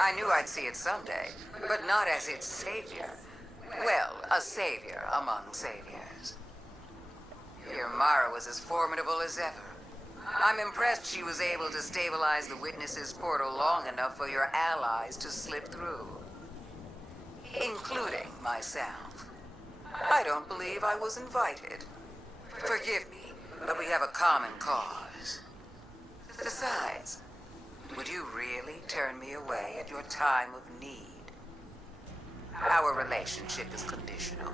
I knew I'd see it someday, but not as its savior. Well, a savior among saviors. Your Mara was as formidable as ever. I'm impressed she was able to stabilize the Witness's portal long enough for your allies to slip through. Including myself. I don't believe I was invited. Forgive me, but we have a common cause. Besides, would you really turn me away at your time of need? Our relationship is conditional,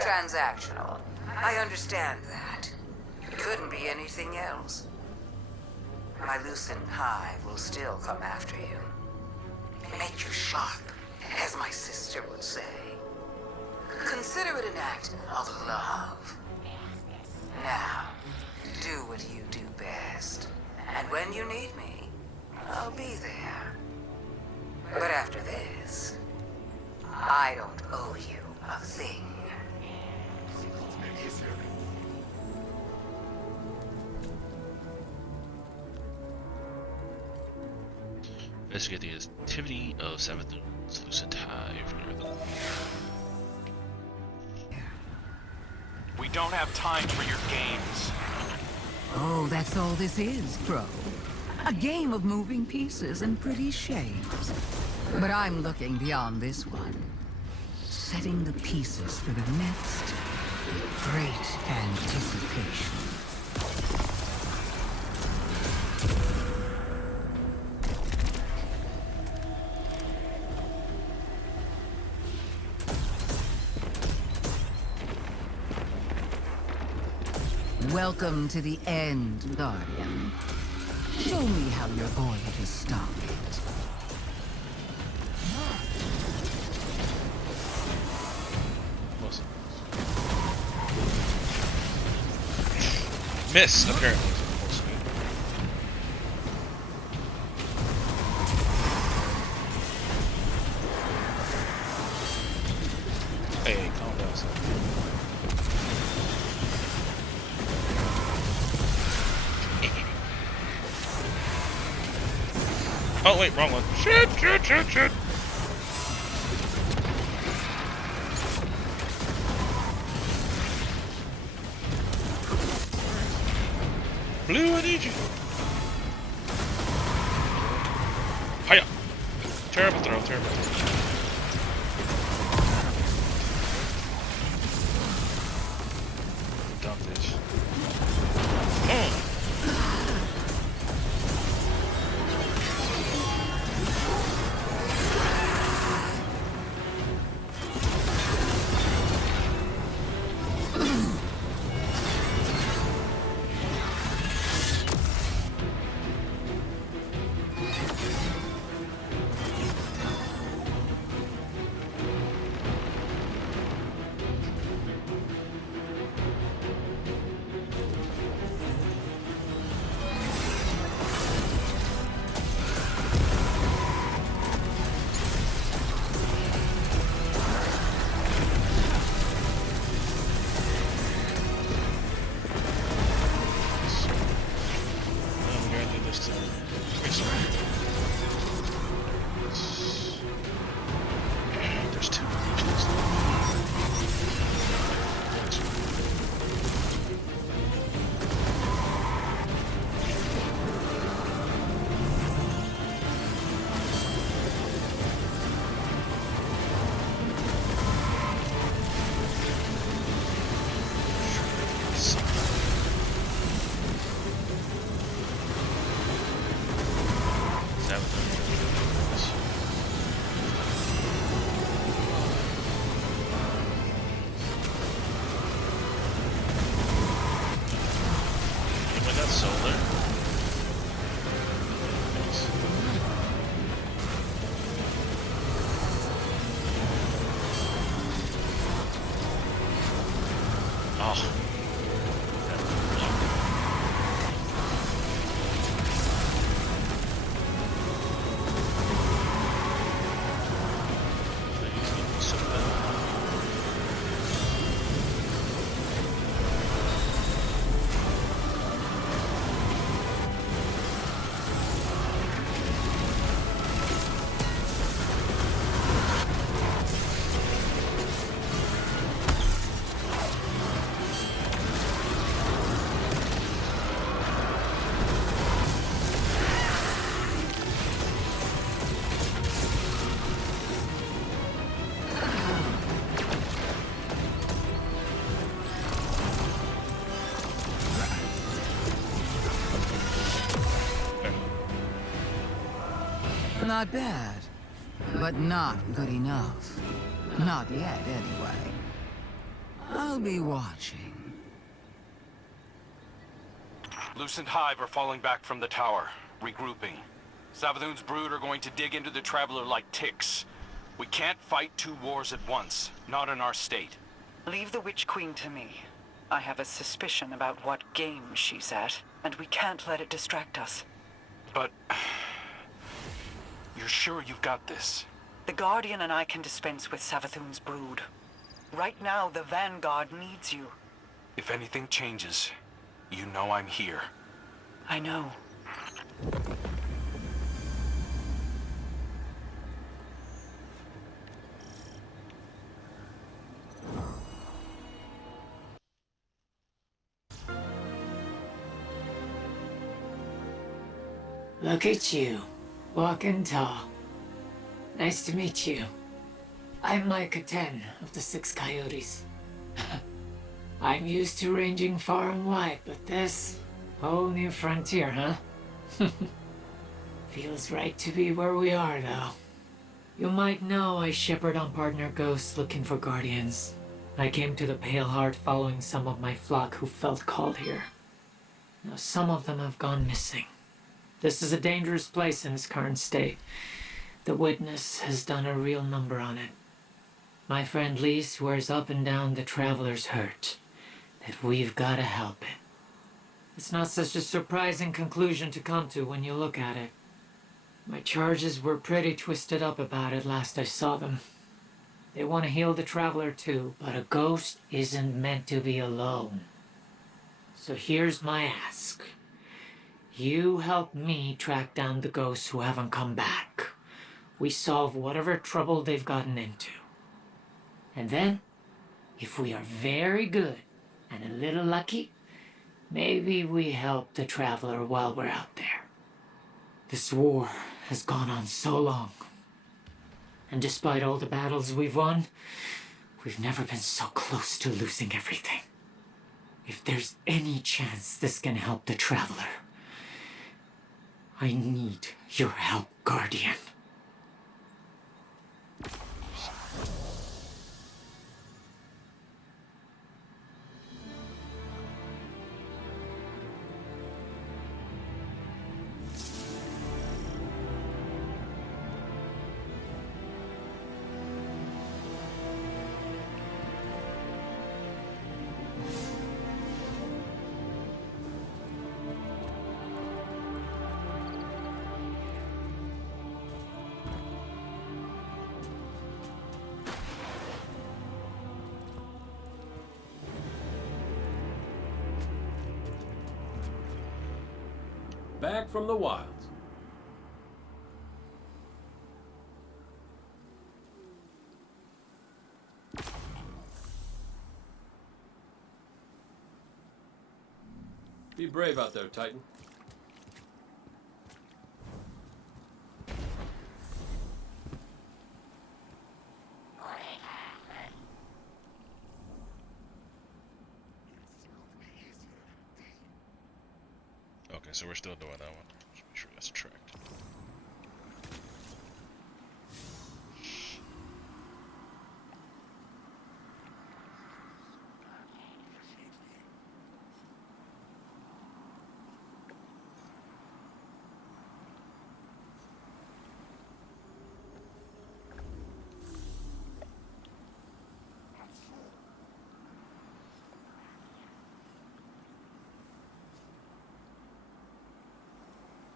transactional. I understand that. It couldn't be anything else. My Lucent Hive will still come after you. Make you sharp, as my sister would say. Consider it an act of love. Now, do what you do best. And when you need me, I'll be there. But after this, I don't owe you a thing. Investigate the activity of Savathun's Lucent Hive near the... We don't have time for your games. Oh, that's all this is, Crow. A game of moving pieces and pretty shapes. But I'm looking beyond this one. Setting the pieces for the next with great anticipation. Welcome to the end, Guardian. Show me how you're going to stop it. Miss, apparently. Hey, calm down, son. Oh wait, wrong one. Shit. Blue, I need you. Hiya. Terrible throw. Dump this. There's two. Not bad, but not good enough. Not yet, anyway. I'll be watching. Lucent Hive are falling back from the tower, regrouping. Savathun's brood are going to dig into the Traveler like ticks. We can't fight two wars at once, not in our state. Leave the Witch Queen to me. I have a suspicion about what game she's at, and we can't let it distract us. But... you're sure you've got this? The Guardian and I can dispense with Savathun's brood. Right now, the Vanguard needs you. If anything changes, you know I'm here. I know. Look at you, walking tall. Nice to meet you. I'm Micah 10 of the Six Coyotes. I'm used to ranging far and wide, but this, whole new frontier, huh? Feels right to be where we are, though. You might know I shepherd on partner ghosts looking for guardians. I came to the Pale Heart following some of my flock who felt called here. Now some of them have gone missing. This is a dangerous place in its current state. The Witness has done a real number on it. My friend Lee swears up and down the Traveler's hurt, that we've got to help it. It's not such a surprising conclusion to come to when you look at it. My charges were pretty twisted up about it last I saw them. They want to heal the Traveler too, but a ghost isn't meant to be alone. So here's my ask. You help me track down the ghosts who haven't come back. We solve whatever trouble they've gotten into. And then, if we are very good and a little lucky, maybe we help the Traveler while we're out there. This war has gone on so long. And despite all the battles we've won, we've never been so close to losing everything. If there's any chance this can help the Traveler, I need your help, Guardian. Back from the wilds. Be brave out there, Titan. Okay, so we're still doing that one. Just make sure that's tracked.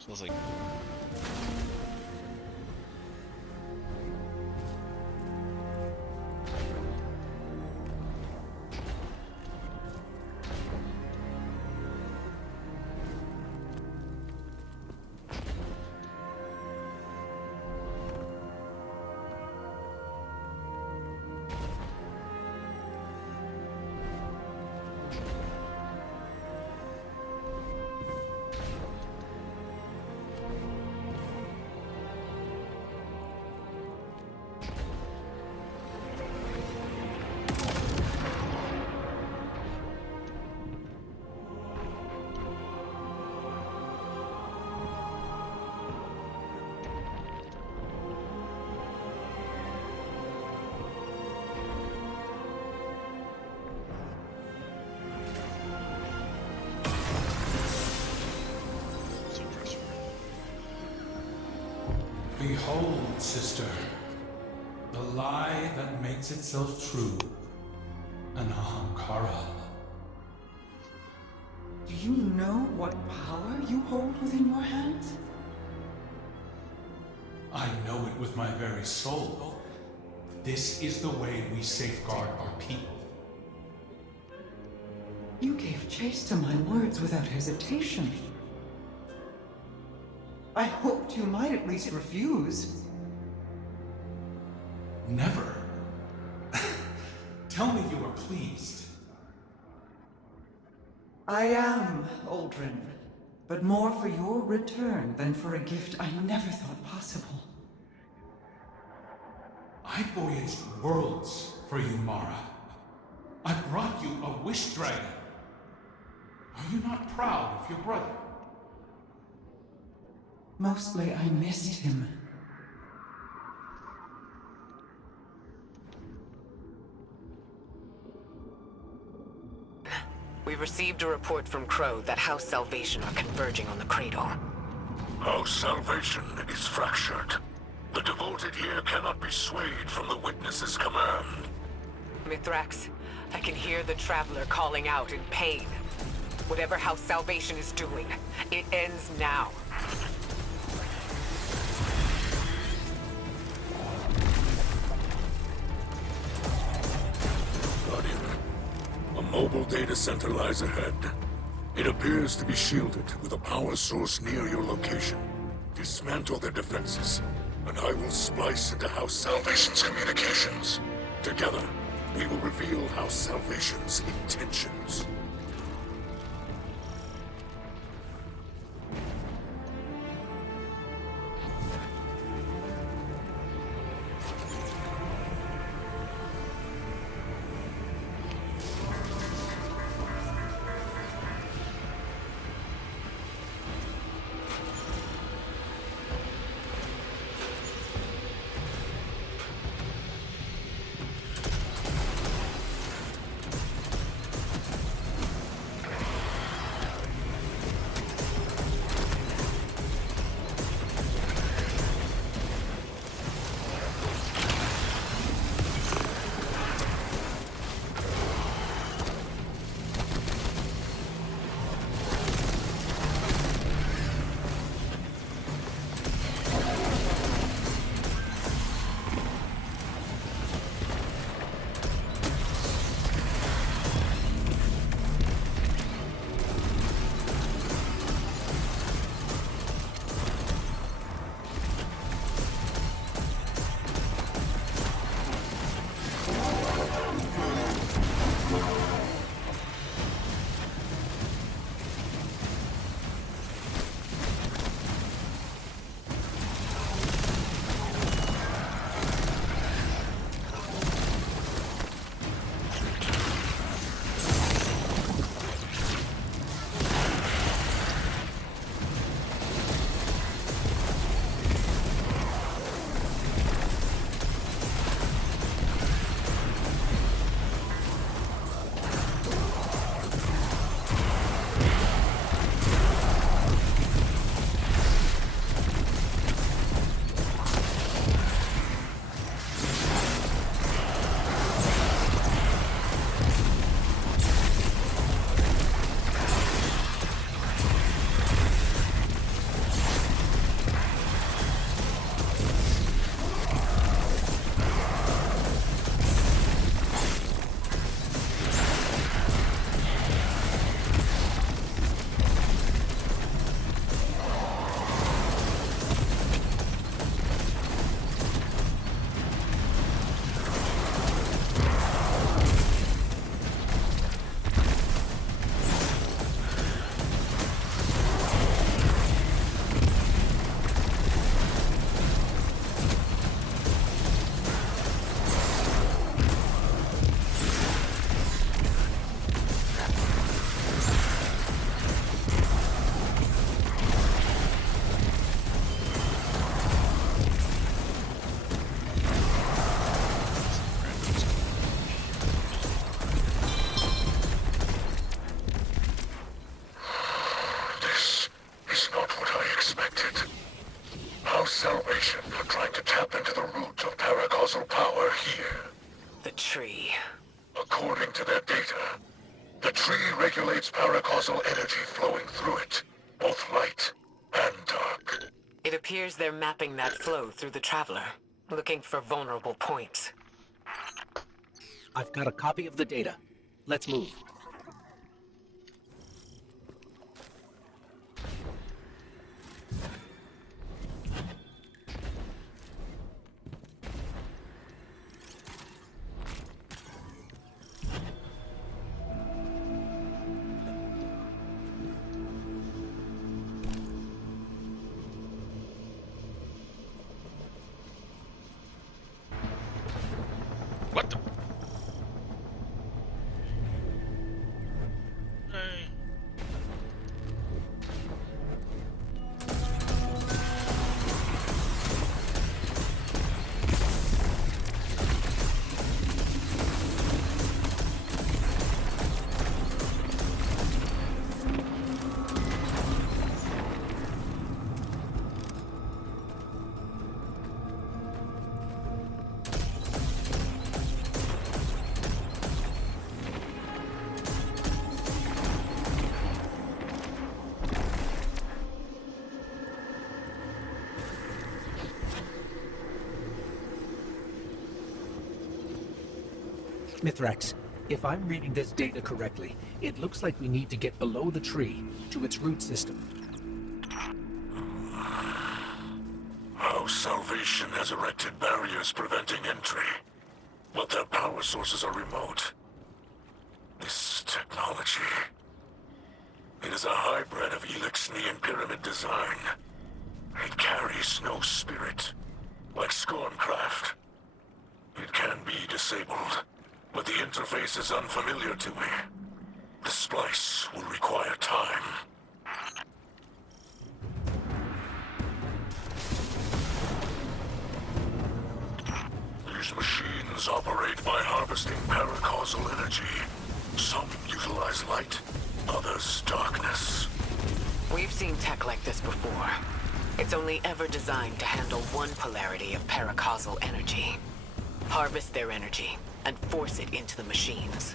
So it's like Behold, sister, the lie that makes itself true, an Ahamkara. Do you know what power you hold within your hands? I know it with my very soul. This is the way we safeguard our people. You gave chase to my words without hesitation. I hoped you might at least refuse. Never. Tell me you are pleased. I am, Aldrin, but more for your return than for a gift I never thought possible. I voyaged worlds for you, Mara. I brought you a wish dragon. Are you not proud of your brother? Mostly I missed him. We received a report from Crow that House Salvation are converging on the Cradle. House Salvation is fractured. The devoted here cannot be swayed from the Witness's command. Mithrax, I can hear the Traveler calling out in pain. Whatever House Salvation is doing, it ends now. Guardian, a mobile data center lies ahead. It appears to be shielded with a power source near your location. Dismantle their defenses, and I will splice into House Salvation's communications. Together, we will reveal House Salvation's intentions. appears they're mapping that flow through the Traveler, looking for vulnerable points. I've got a copy of the data. Let's move. What the? Hey. Mithrax, if I'm reading this data correctly, it looks like we need to get below the tree, to its root system. House Salvation has erected barriers preventing entry, but their power sources are remote. This technology... It is a hybrid of Elixni and Pyramid design. It carries no spirit, like Scorncraft. It can be disabled, but the interface is unfamiliar to me. The splice will require time. These machines operate by harvesting paracausal energy. Some utilize light, others darkness. We've seen tech like this before. It's only ever designed to handle one polarity of paracausal energy. Harvest their energy and force it into the machines.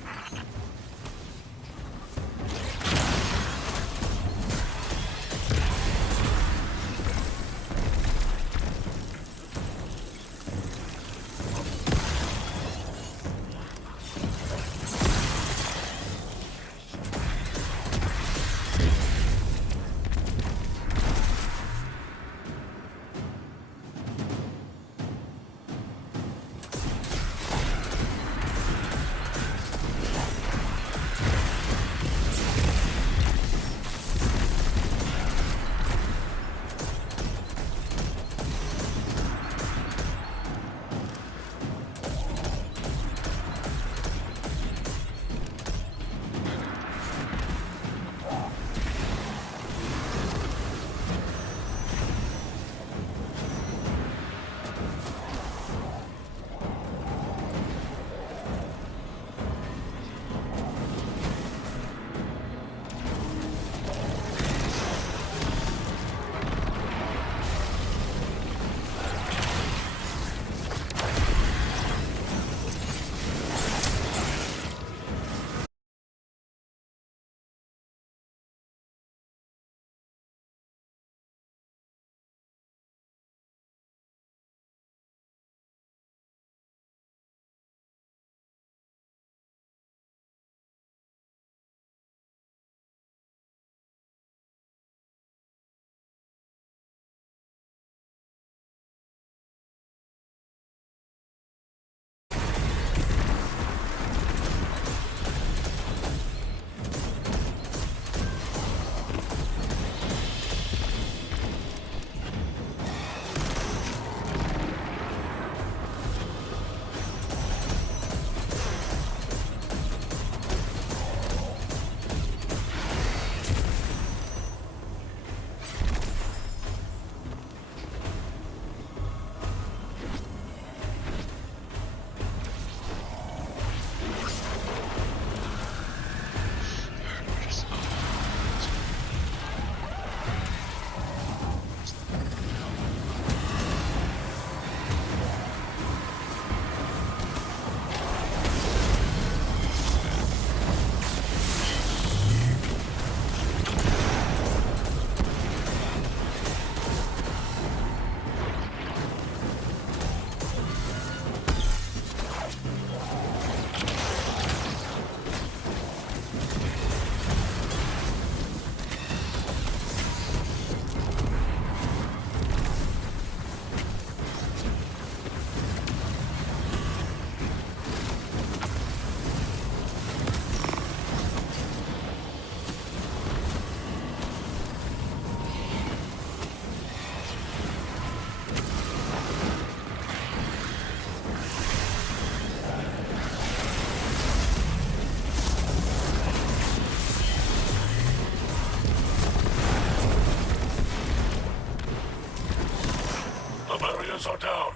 Shadows are down.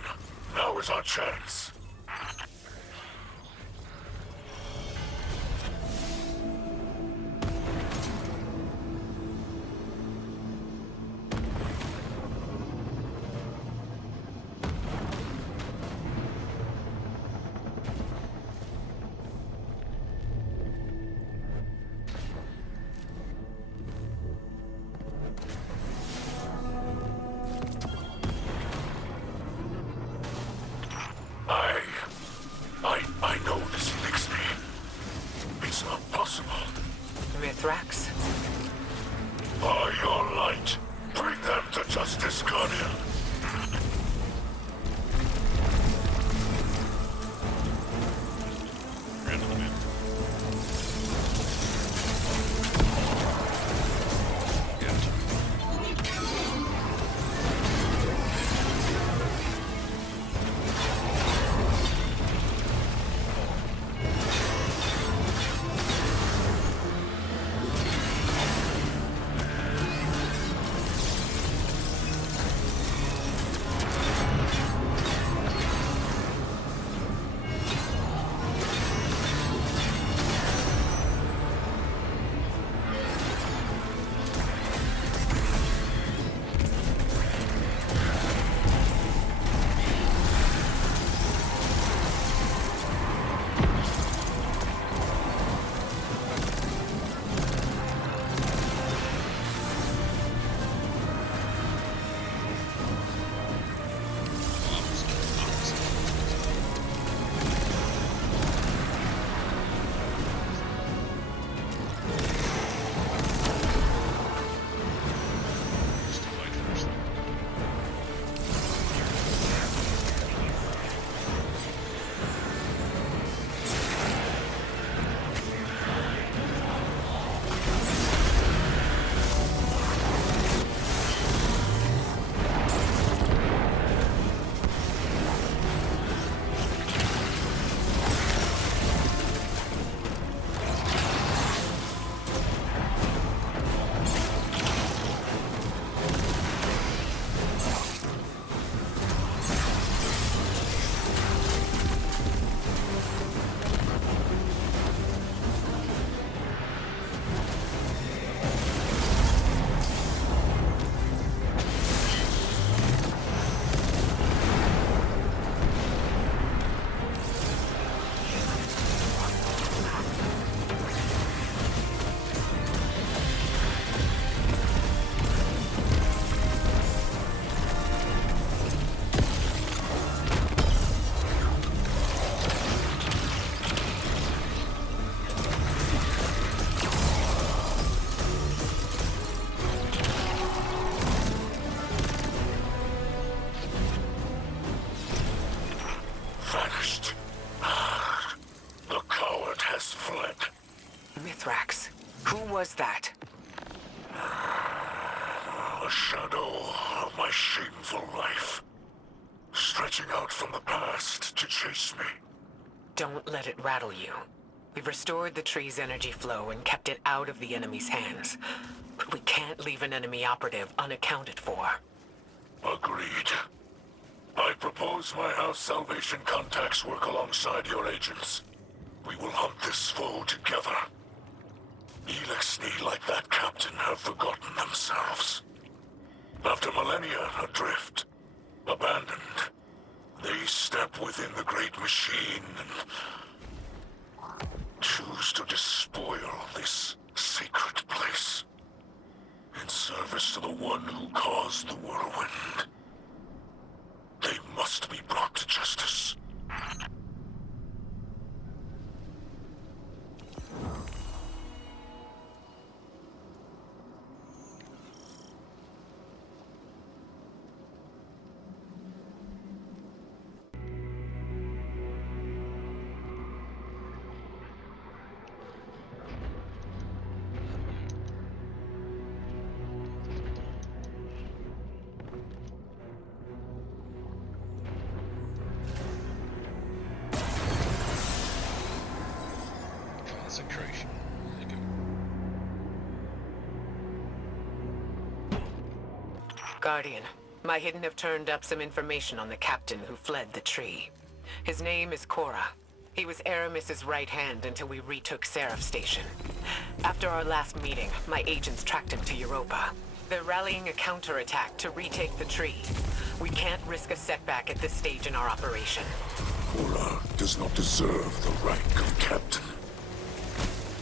Now is our chance. I know this elixir. It's not possible. Mithrax? By your light, bring them to justice, Guardian. Mithrax, who was that? A shadow of my shameful life, stretching out from the past to chase me. Don't let it rattle you. We've restored the tree's energy flow and kept it out of the enemy's hands. But we can't leave an enemy operative unaccounted for. Agreed. I propose my House Salvation contacts work alongside your agents. We will hunt this foe together. Elixni, like that captain, have forgotten themselves. After millennia adrift, abandoned, they step within the great machine and choose to despoil this sacred place in service to the one who caused the whirlwind. They must be brought to justice. Concentration. Guardian, My Hidden have turned up some information on the captain who fled the tree. His name is Cora. He was Aramis's right hand until we retook Seraph Station. After our last meeting, my agents tracked him to Europa. They're rallying a counterattack to retake the tree. We can't risk a setback at this stage in our operation. Cora does not deserve the rank of captain.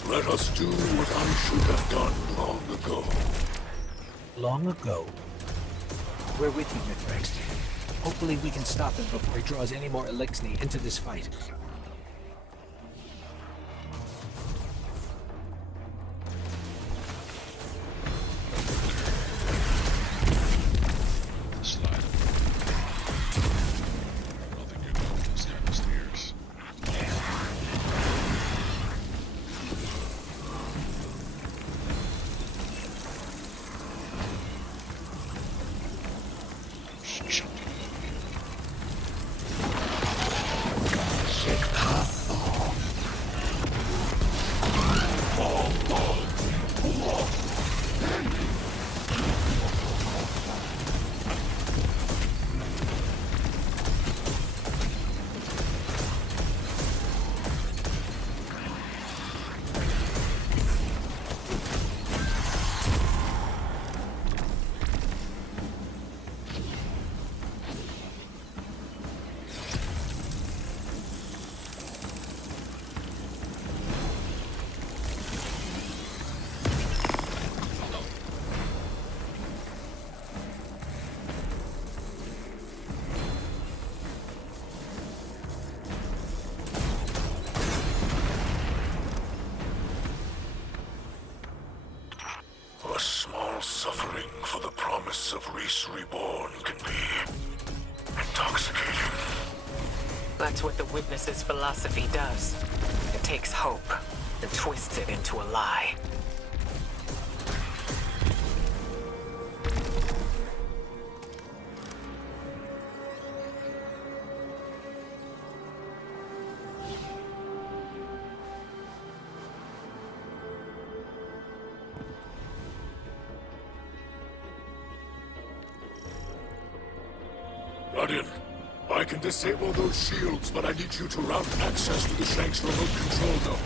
Let us do what I should have done long ago. Long ago? We're with you, Mithrax. Hopefully we can stop him before he draws any more Elixni into this fight. Slide. Nothing good about those kind of stairs. A small suffering for the promise of Reese Reborn can be intoxicating. That's what the Witness's philosophy does. It takes hope and twists it into a lie. Guardian, I can disable those shields, but I need you to route access to the Shanks remote control node.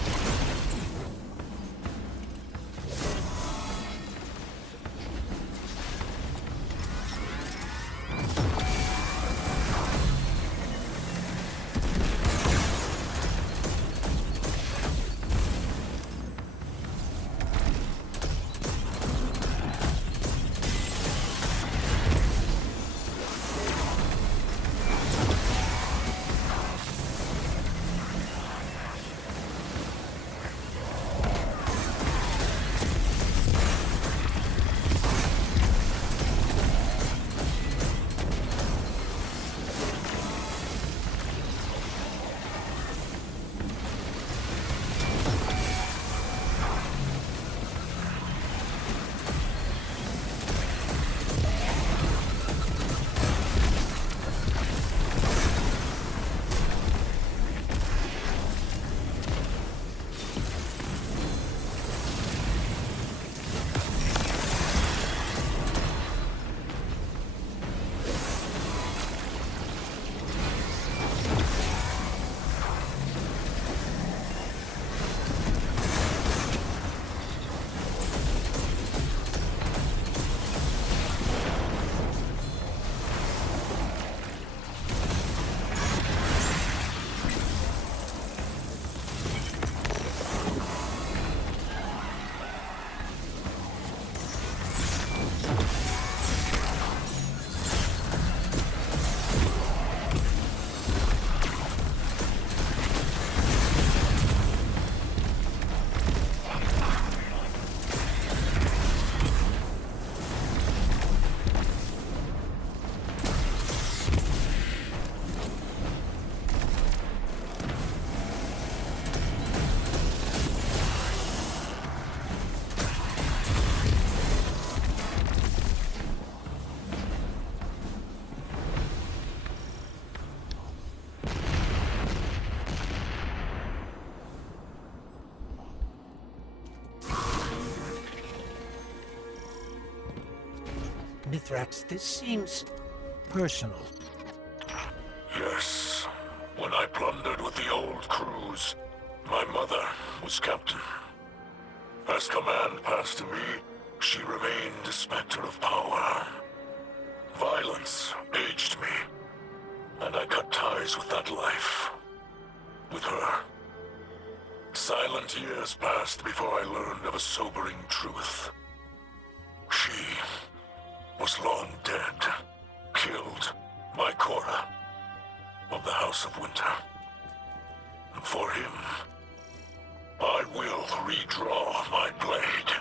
Thrax. This seems personal. Yes. When I plundered with the old crews, my mother was captain. As command passed to me, she remained a specter of power. Violence aged me, and I cut ties with that life. With her. Silent years passed before I learned of a sobering truth. She was long dead, killed by Korra of the House of Winter. And for him, I will redraw my blade.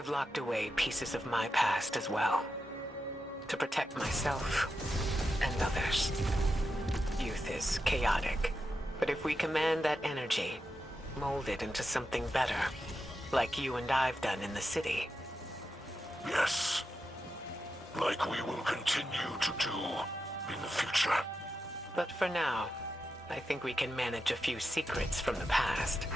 I've locked away pieces of my past as well. To protect myself and others. Youth is chaotic, but if we command that energy, mold it into something better, like you and I've done in the city. Yes. Like we will continue to do in the future. But for now, I think we can manage a few secrets from the past.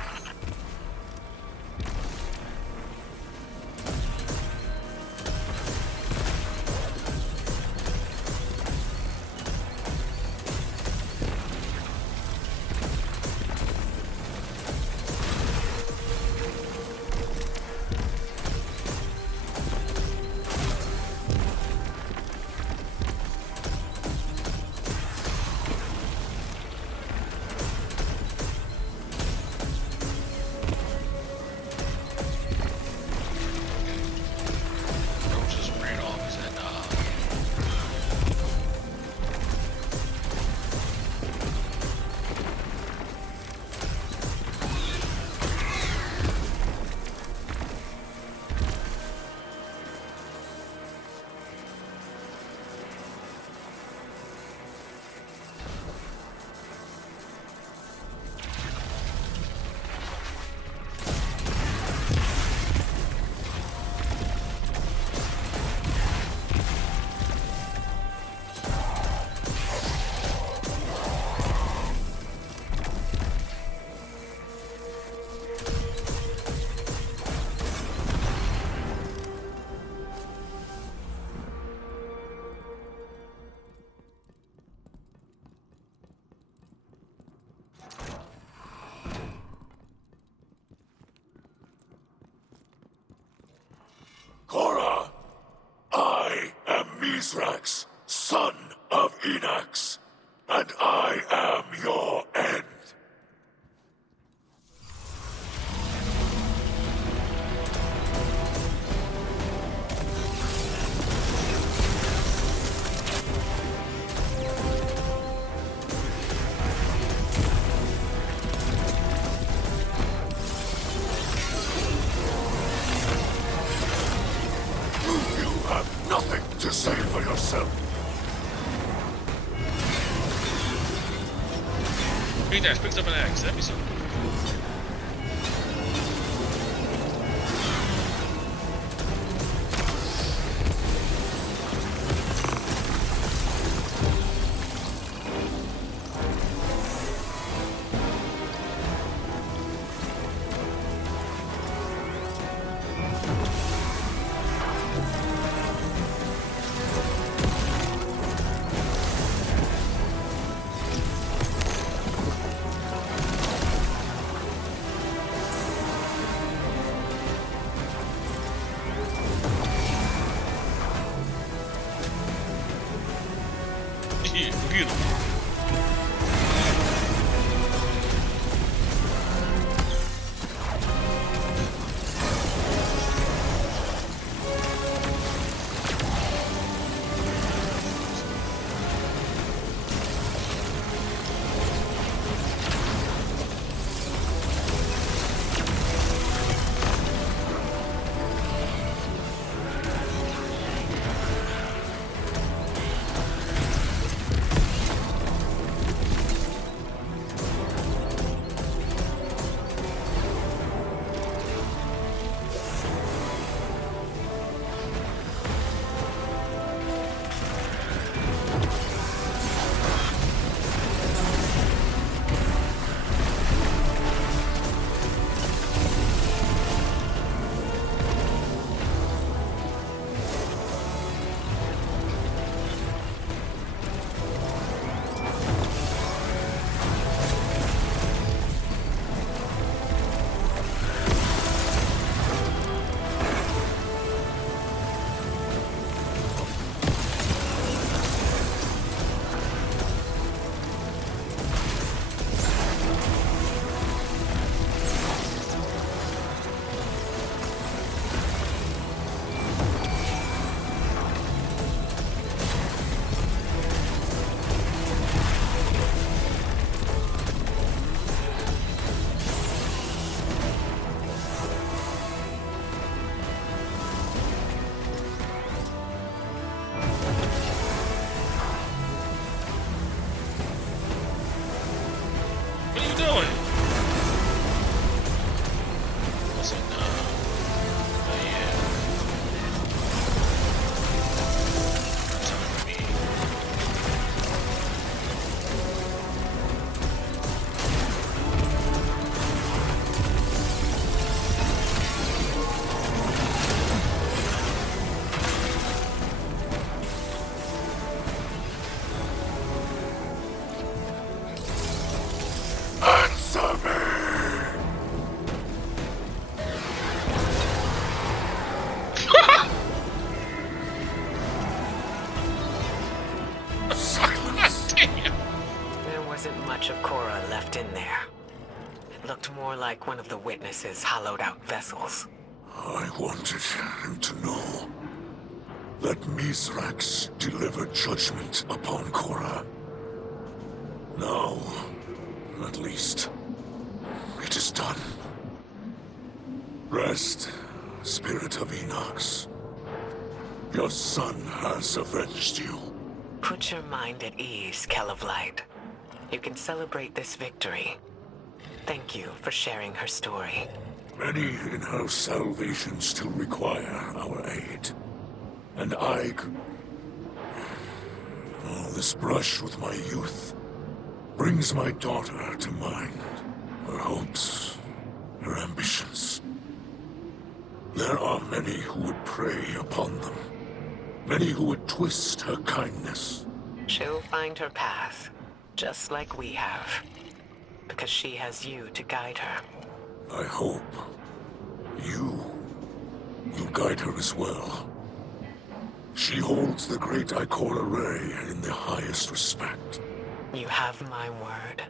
Korra, I am Mithrax, son of Enax, and I am your end. You have nothing to say for yourself. Big Dash picks up an axe. That'd be so cool. Yeah, beautiful. Silence. There wasn't much of Cora left in there. It looked more like one of the witnesses' hollowed out vessels. I wanted him to know. Let Mithrax deliver judgment upon Cora. Now, at least, it is done. Rest, Spirit of Enox. Your son has avenged you. Put your mind at ease, Kell of Light. You can celebrate this victory. Thank you for sharing her story. Many in her salvation still require our aid. And oh, this brush with my youth brings my daughter to mind. Her hopes, her ambitions. There are many who would prey upon them. Many who would twist her kindness. She'll find her path, just like we have. Because she has you to guide her. I hope you guide her as well. She holds the great Ikora Ray in the highest respect. You have my word.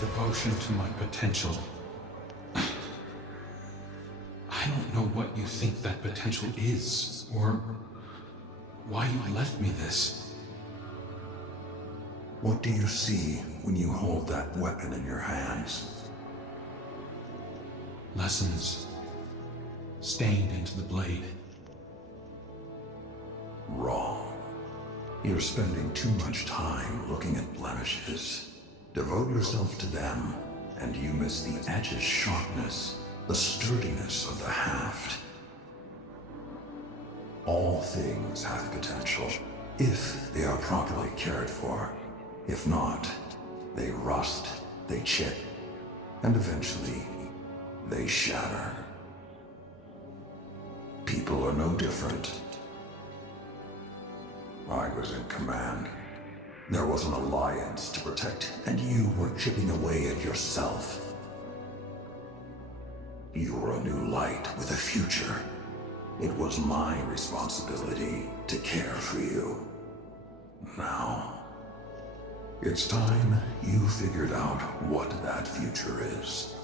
Devotion to my potential. I don't know what you think that potential is, or why you left me this. What do you see when you hold that weapon in your hands? Lessons stained into the blade. Wrong. You're spending too much time looking at blemishes. Devote yourself to them, and you miss the edge's sharpness, the sturdiness of the haft. All things have potential, if they are properly cared for. If not, they rust, they chip, and eventually, they shatter. People are no different. I was in command. There was an alliance to protect, and you were chipping away at yourself. You were a new light with a future. It was my responsibility to care for you. Now, it's time you figured out what that future is.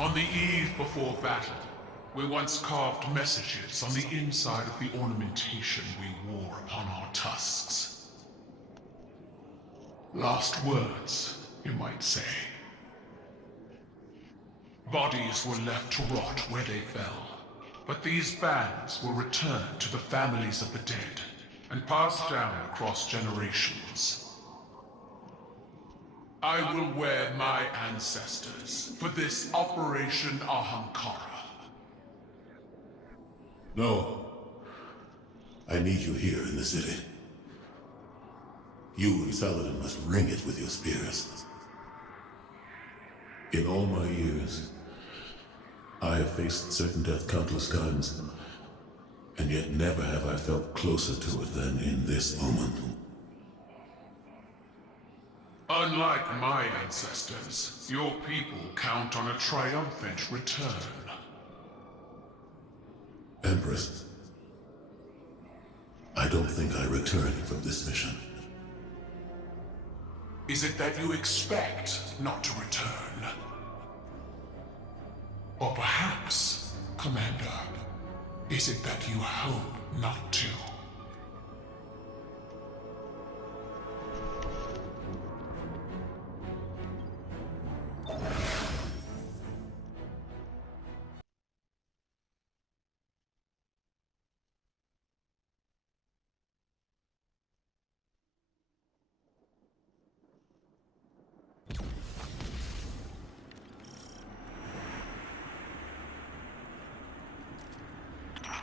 On the eve before battle, we once carved messages on the inside of the ornamentation we wore upon our tusks. Last words, you might say. Bodies were left to rot where they fell, but these bands were returned to the families of the dead and passed down across generations. I will wear my ancestors for this Operation Ahamkara. No. I need you here in the city. You and Saladin must ring it with your spears. In all my years, I have faced certain death countless times, and yet never have I felt closer to it than in this moment. Unlike my ancestors, your people count on a triumphant return. Empress, I don't think I return from this mission. Is it that you expect not to return? Or perhaps, Commander, is it that you hope not to?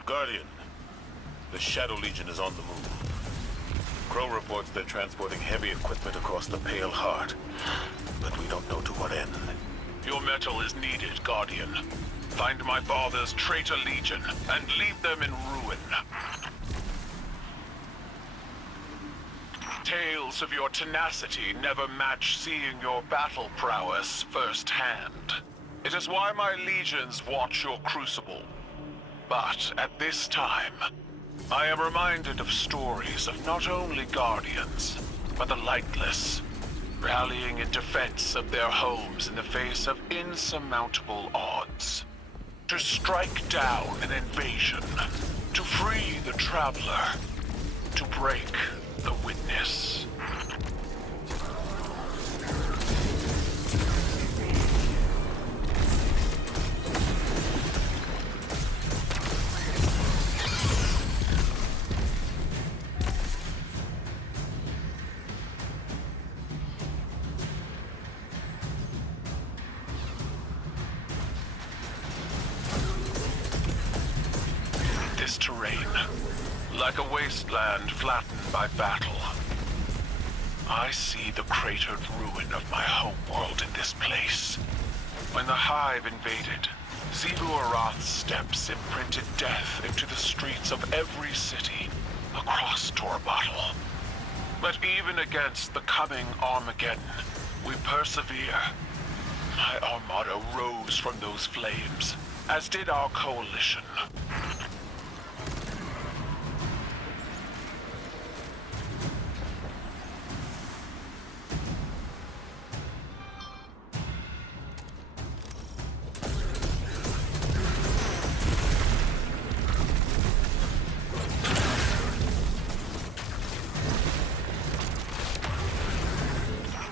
Guardian, the Shadow Legion is on the move. Crow reports they're transporting heavy equipment across the Pale Heart, but we don't know to what end. Your metal is needed, Guardian. Find my father's traitor legion and leave them in ruin. Tales of your tenacity never match seeing your battle prowess firsthand. It is why my legions watch your crucible. But at this time, I am reminded of stories of not only Guardians, but the lightless, rallying in defense of their homes in the face of insurmountable odds. To strike down an invasion, to free the Traveler, to break the Witness. This terrain, like a wasteland flattened by battle. I see the cratered ruin of my homeworld in this place. When the Hive invaded, Zebu Arath's steps imprinted death into the streets of every city across Torbottle. But even against the coming Armageddon, we persevere. My armada rose from those flames, as did our coalition.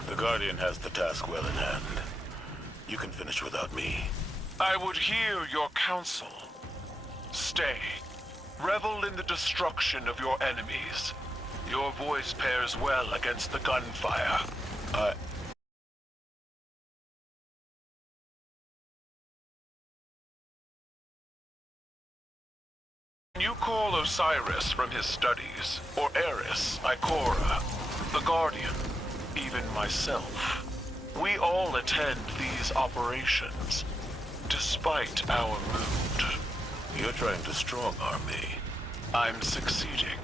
The Guardian has the task well in hand. You can finish without me. I would hear your counsel. Stay. Revel in the destruction of your enemies. Your voice pairs well against the gunfire. When you call Osiris from his studies, or Eris, Ikora, the Guardian, even myself, we all attend these operations, despite our mood. You're trying to strong-arm me. I'm succeeding.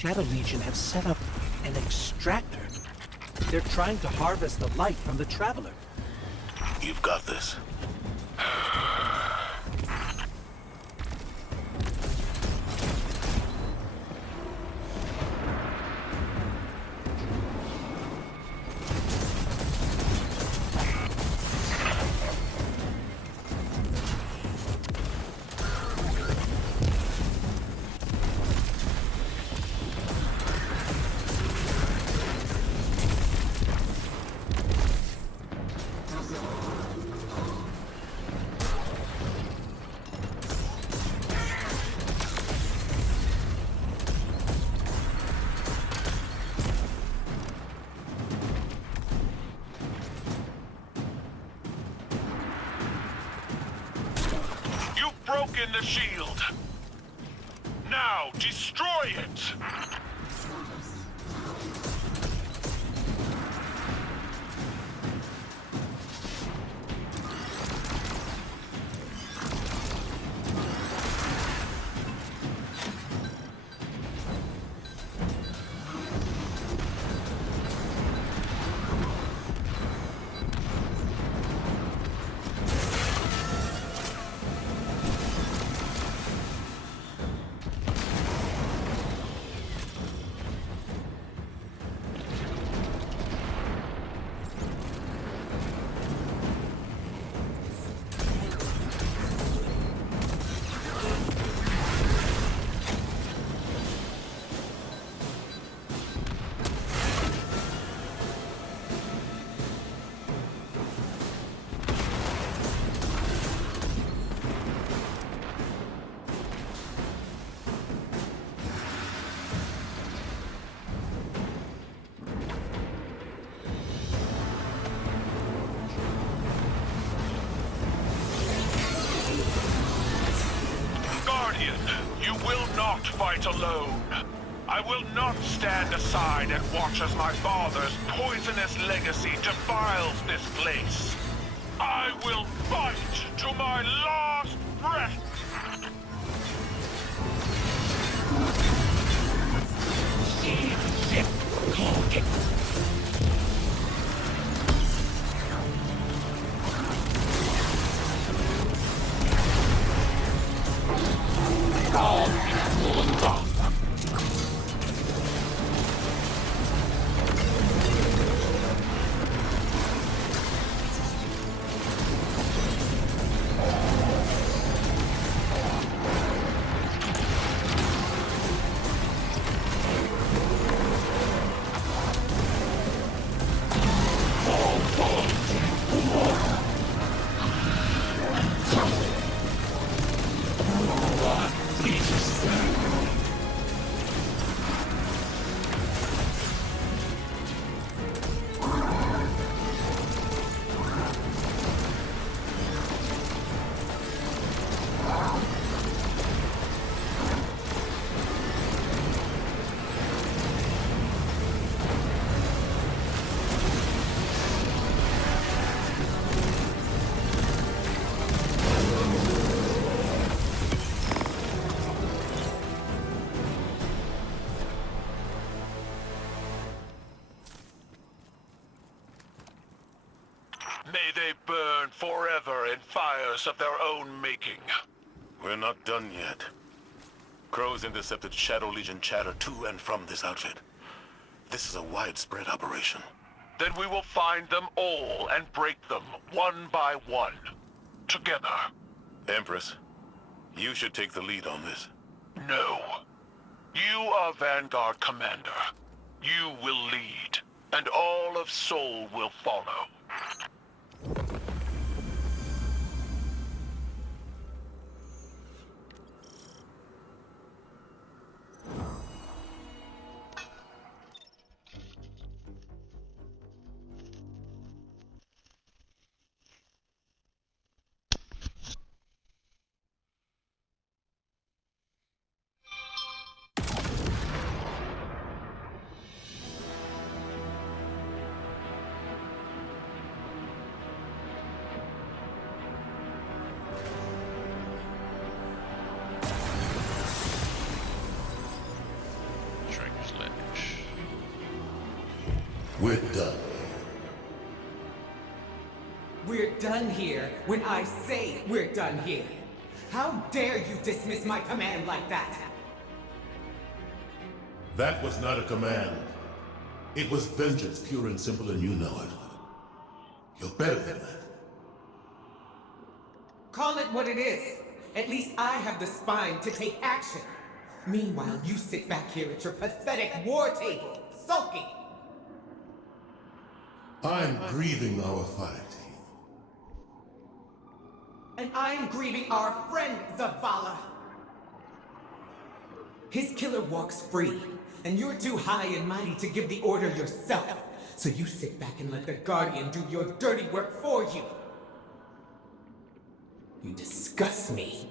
Shadow Legion have set up an extractor. They're trying to harvest the light from the Traveler. You've got this. Broken the shield. Now destroy it. You will not fight alone. I will not stand aside and watch as my father's poisonous legacy defiles this place. I will fight to my last breath. May they burn forever in fires of their own making. We're not done yet. Crows intercepted Shadow Legion chatter to and from this outfit. This is a widespread operation. Then we will find them all and break them one by one. Together. Empress, you should take the lead on this. No. You are Vanguard Commander. You will lead, and all of Seoul will follow. We're done. We're done here when I say we're done here. How dare you dismiss my command like that? That was not a command. It was vengeance, pure and simple, and you know it. You're better than that. Call it what it is. At least I have the spine to take action. Meanwhile, you sit back here at your pathetic war table, sulking. I'm grieving our fight. And I'm grieving our friend, Zavala. His killer walks free, and you're too high and mighty to give the order yourself. So you sit back and let the Guardian do your dirty work for you. You disgust me.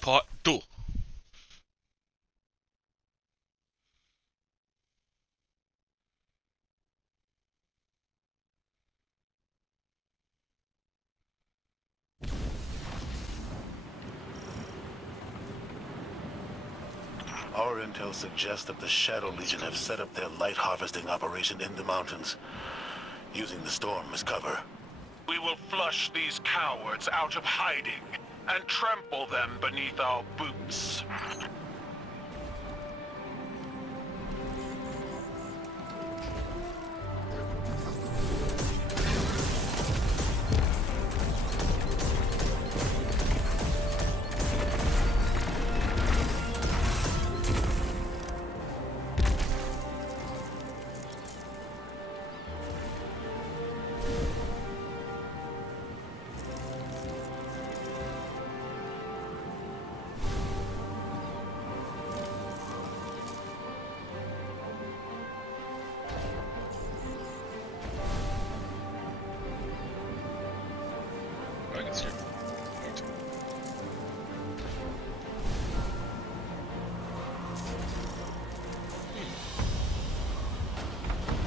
Part 2. Our intel suggests that the Shadow Legion have set up their light harvesting operation in the mountains, using the storm as cover. We will flush these cowards out of hiding and trample them beneath our boots.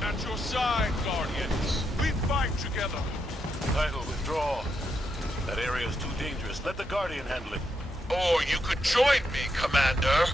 At your side, Guardians. We fight together. Title, withdraw. That area is too dangerous. Let the Guardian handle it. Or you could join me, Commander.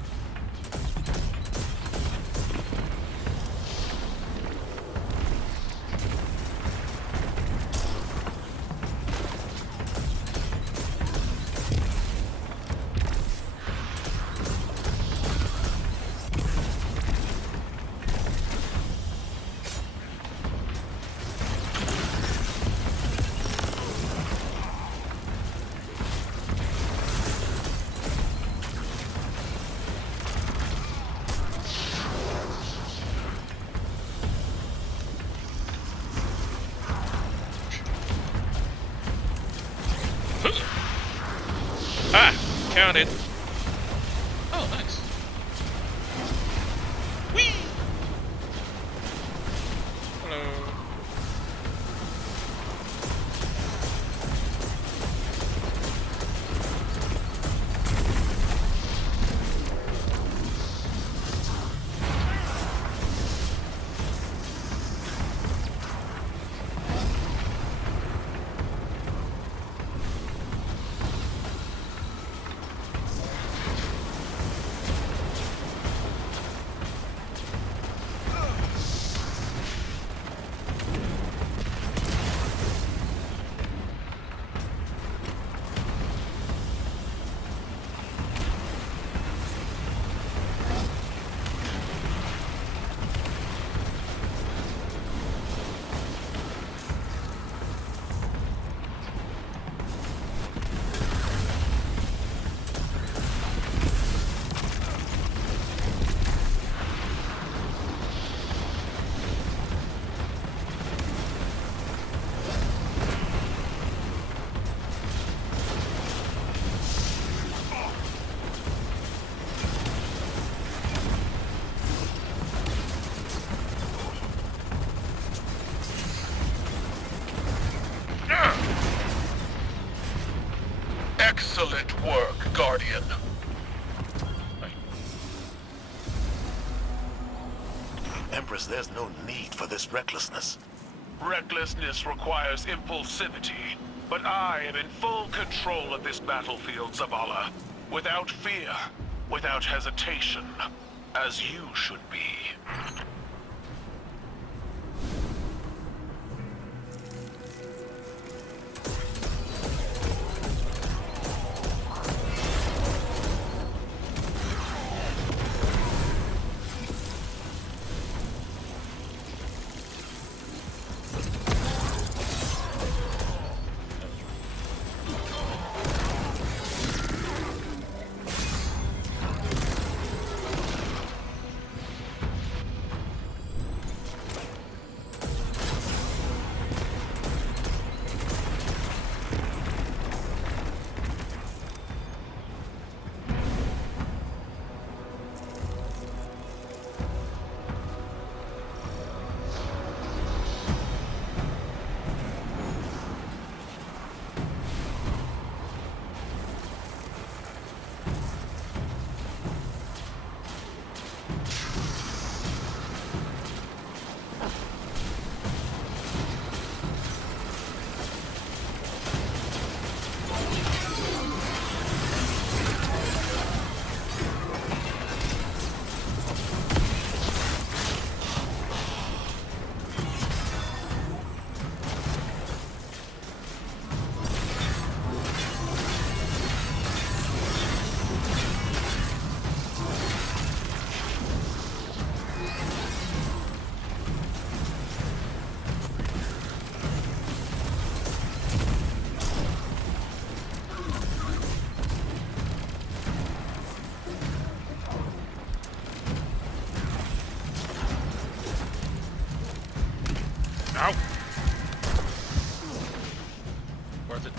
Counted. Oh, nice. Whee! Hello. Excellent work, Guardian. Empress, there's no need for this recklessness. Recklessness requires impulsivity, but I am in full control of this battlefield, Zavala. Without fear, without hesitation, as you should be. Worth it.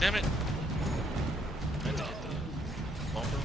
Damn it! I had to hit the bumper.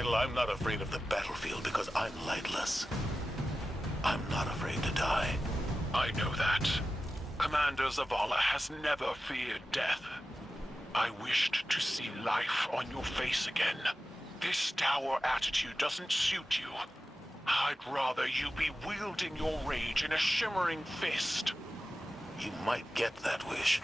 title, I'm not afraid of the battlefield because I'm lightless. I'm not afraid to die. I know that. Commander Zavala has never feared death. I wished to see life on your face again. This dour attitude doesn't suit you. I'd rather you be wielding your rage in a shimmering fist. You might get that wish.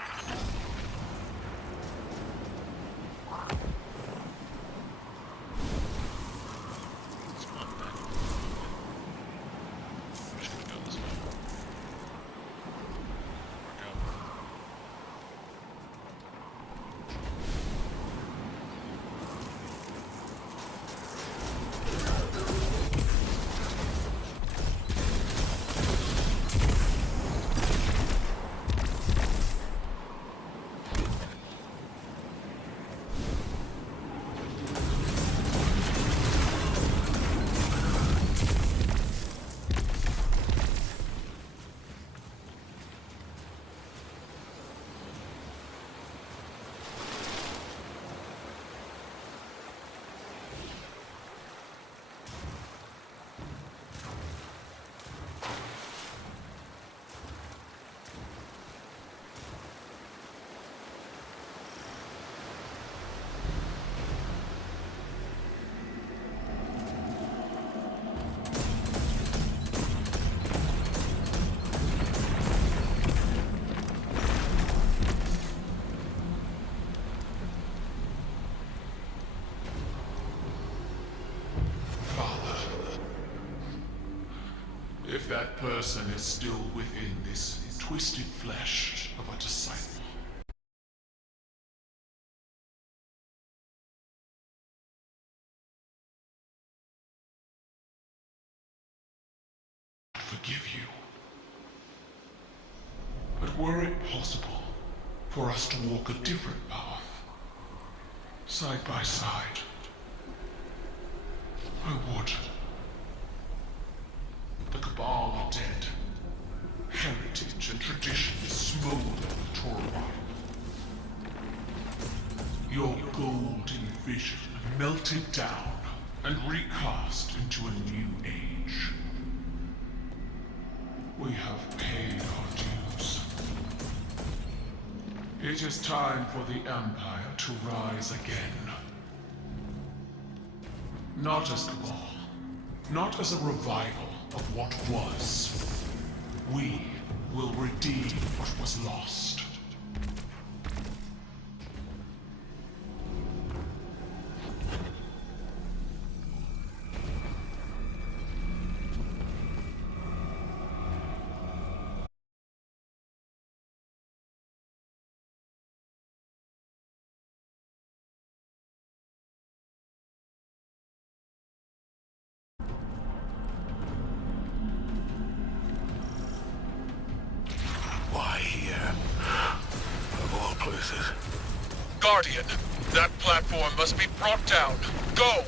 If that person is still within this twisted flesh of a disciple, I forgive you. But were it possible for us to walk a different path, side by side, I would. The Cabal are dead. Heritage and tradition is smolder the Torah. Your golden vision melted down and recast into a new age. We have paid our dues. It is time for the Empire to rise again. Not as Cabal, not as a revival of what was. We will redeem what was lost. Guardian, that platform must be brought down. Go!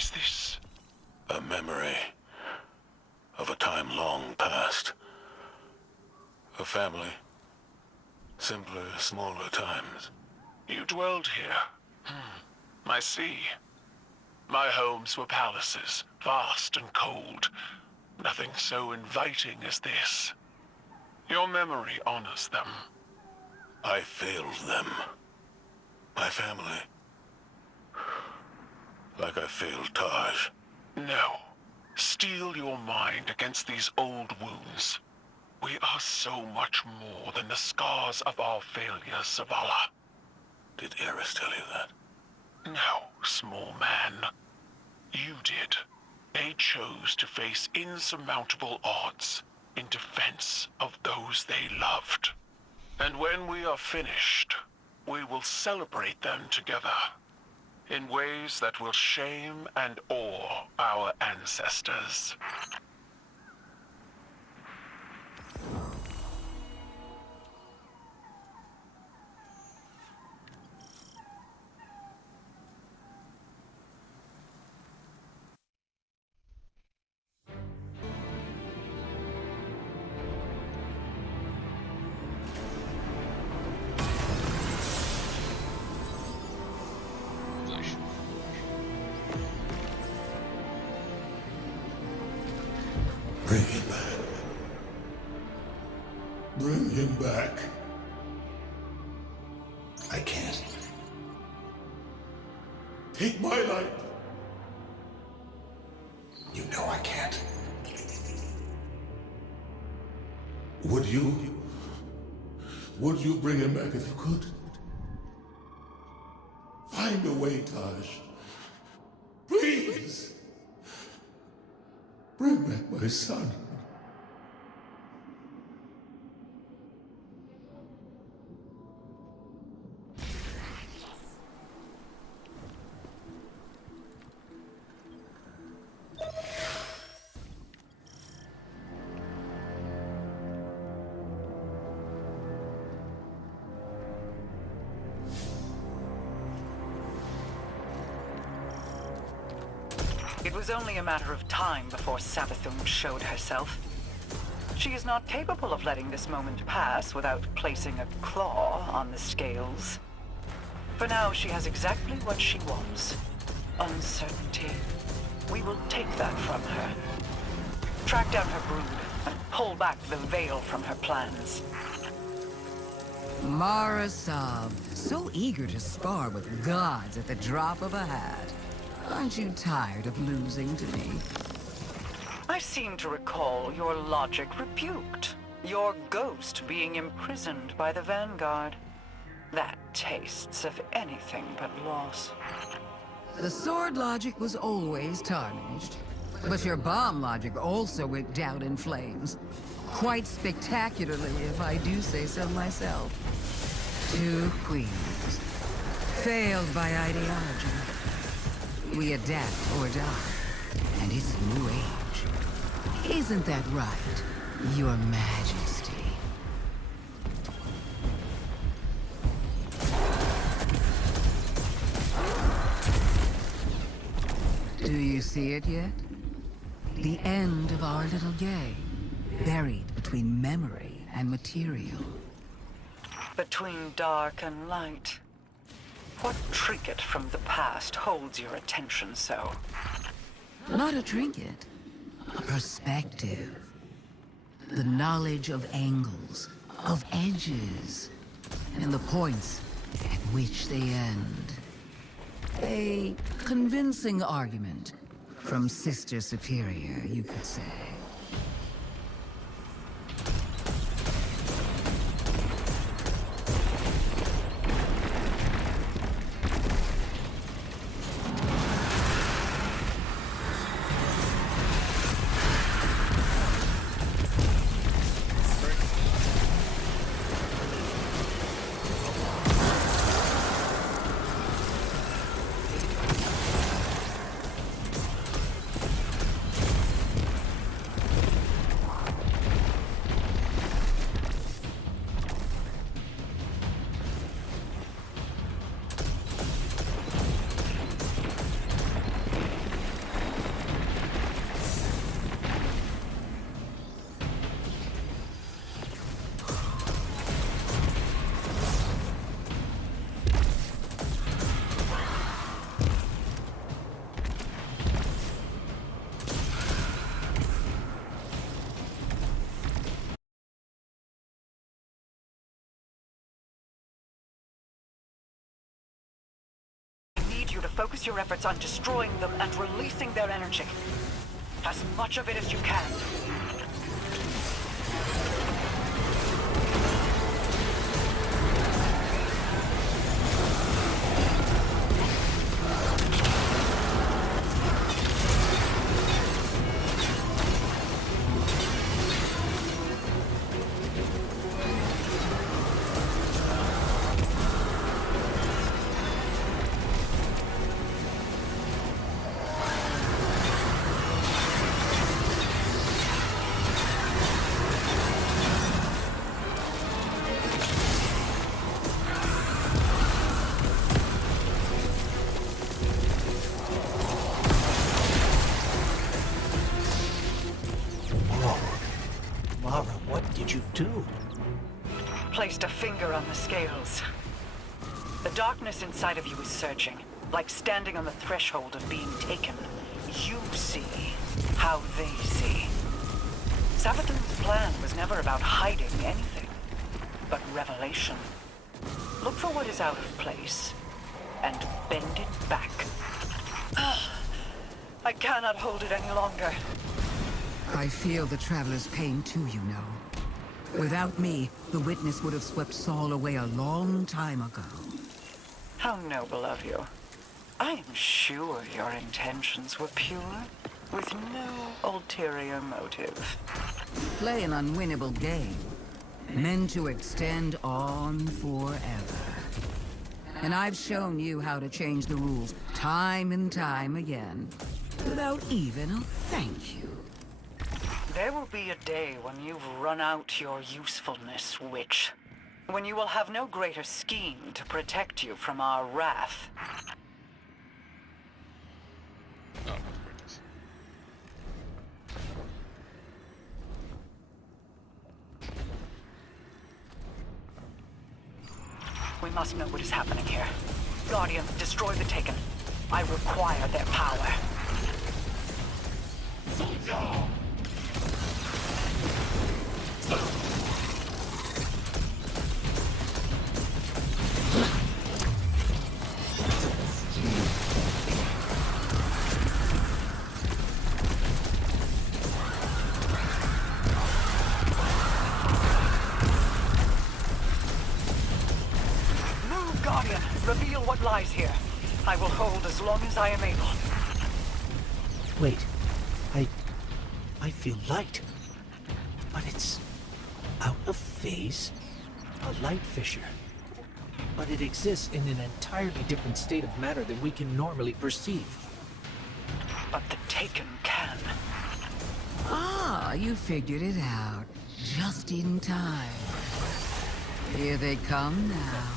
Is this... A memory of a time long past. A family. Simpler, smaller times. You dwelled here? I see. My homes were palaces, vast and cold. Nothing so inviting as this. Your memory honors them. I failed them. My family. Like I failed Taj. No. Steel your mind against these old wounds. We are so much more than the scars of our failures, Zavala. Did Eris tell you that? No, small man. You did. They chose to face insurmountable odds in defense of those they loved. And when we are finished, we will celebrate them together in ways that will shame and awe our ancestors. Bring him back. Bring him back. I can't. Take my life. You know I can't. Would you bring him back if you could? Find a way, Taj. Please. Bring back my son. It was only a matter of time before Savathun showed herself. She is not capable of letting this moment pass without placing a claw on the scales. For now, she has exactly what she wants. Uncertainty. We will take that from her. Track down her brood and pull back the veil from her plans. Mara Sav, so eager to spar with gods at the drop of a hat. Aren't you tired of losing to me? I seem to recall your logic rebuked. Your ghost being imprisoned by the Vanguard. That tastes of anything but loss. The sword logic was always tarnished. But your bomb logic also went down in flames. Quite spectacularly, if I do say so myself. 2 queens. Failed by ideology. We adapt or die. And it's a new age. Isn't that right, Your Majesty? Do you see it yet? The end of our little game. Buried between memory and material. Between dark and light. What trinket from the past holds your attention so? Not a trinket. A perspective. The knowledge of angles, of edges, and the points at which they end. A convincing argument from Sister Superior, you could say. focus your efforts on destroying them and releasing their energy. As much of it as you can. did you do? Placed a finger on the scales. The darkness inside of you is searching, like standing on the threshold of being taken. You see how they see. Savathun's plan was never about hiding anything, but revelation. Look for what is out of place, and bend it back. I cannot hold it any longer. I feel the Traveler's pain too, you know. Without me, the Witness would have swept Saul away a long time ago. How noble of you. I am sure your intentions were pure, with no ulterior motive. Play an unwinnable game, meant to extend on forever. And I've shown you how to change the rules time and time again, without even a thank you. There will be a day when you've run out your usefulness, witch. When you will have no greater scheme to protect you from our wrath. Oh, We must know what is happening here. Guardian, destroy the Taken. I require their power. Move, Guardian. Reveal what lies here. I will hold as long as I am able. Wait. I feel light. But it's out of phase? A light fissure. But it exists in an entirely different state of matter than we can normally perceive. But the Taken can. Ah, you figured it out. Just in time. Here they come now.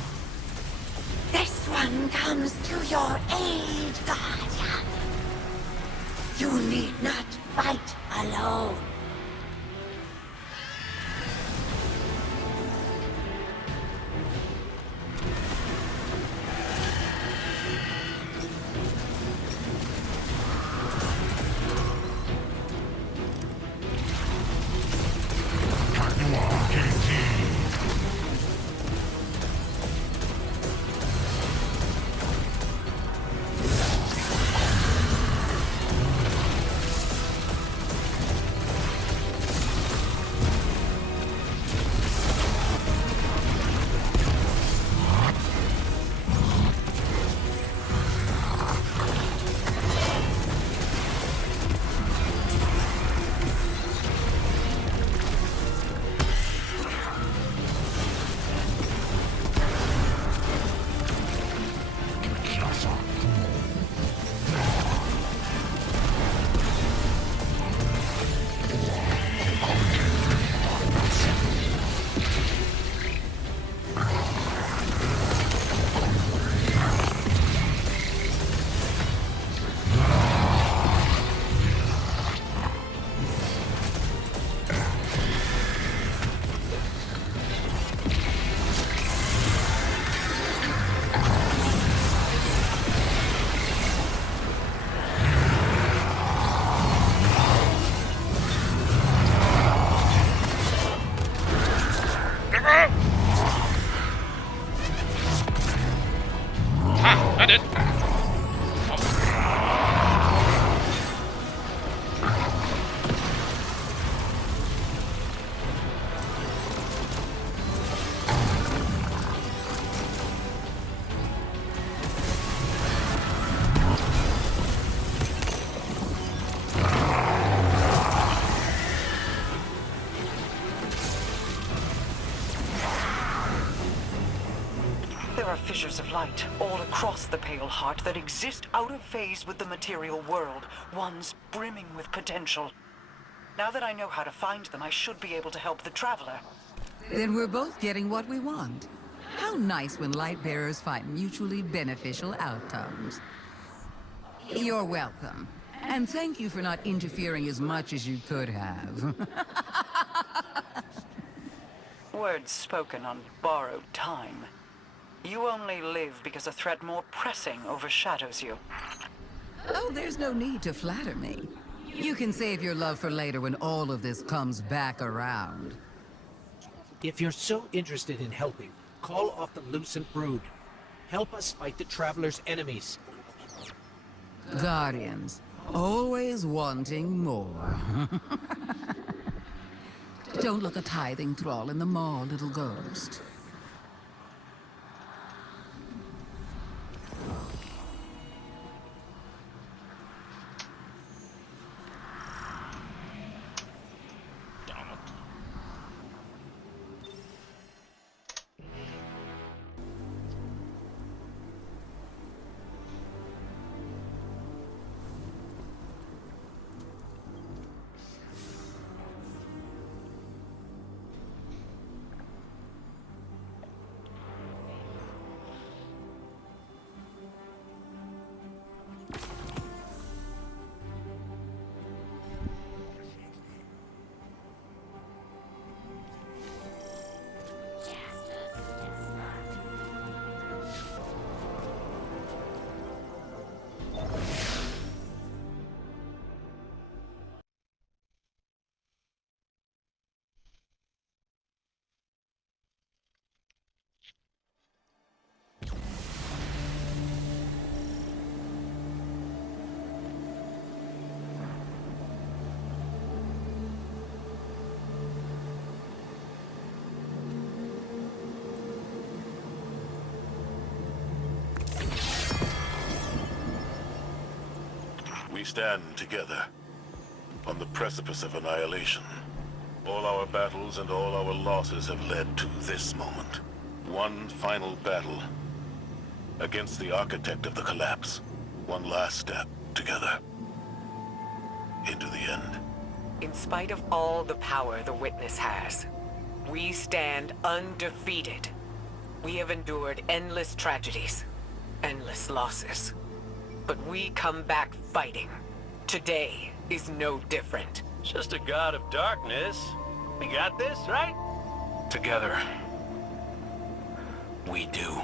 This one comes to your aid, Guardian. You need not fight alone. fissures of light all across the Pale Heart that exist out of phase with the material world, ones brimming with potential. Now that I know how to find them, I should be able to help the Traveler. Then we're both getting what we want. How nice when light bearers find mutually beneficial outcomes. You're welcome. And thank you for not interfering as much as you could have. Words spoken on borrowed time. You only live because a threat more pressing overshadows you. Oh, there's no need to flatter me. You can save your love for later when all of this comes back around. If you're so interested in helping, call off the Lucent Brood. Help us fight the Traveler's enemies. Guardians, always wanting more. Don't look a tithing thrall in the maw, little ghost. We stand together on the precipice of annihilation. All our battles and all our losses have led to this moment. One final battle against the architect of the collapse. One last step together into the end. In spite of all the power the Witness has, we stand undefeated. We have endured endless tragedies, endless losses. But we come back fighting. Today is no different. Just a god of darkness. We got this, right? Together, we do.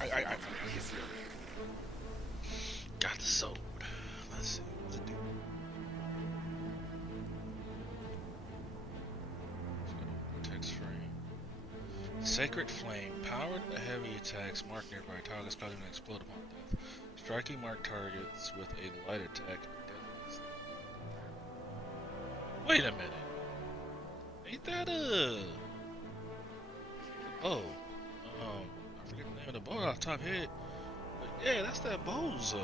I got the sword. Let's see what's it do. Text frame. Sacred flame. Powered heavy attacks mark nearby targets causing them to explode upon death. Striking mark targets with a light attack. Wait a minute. Ain't that a bow? I forget the name of the bow off the top head. But yeah, that's that bow's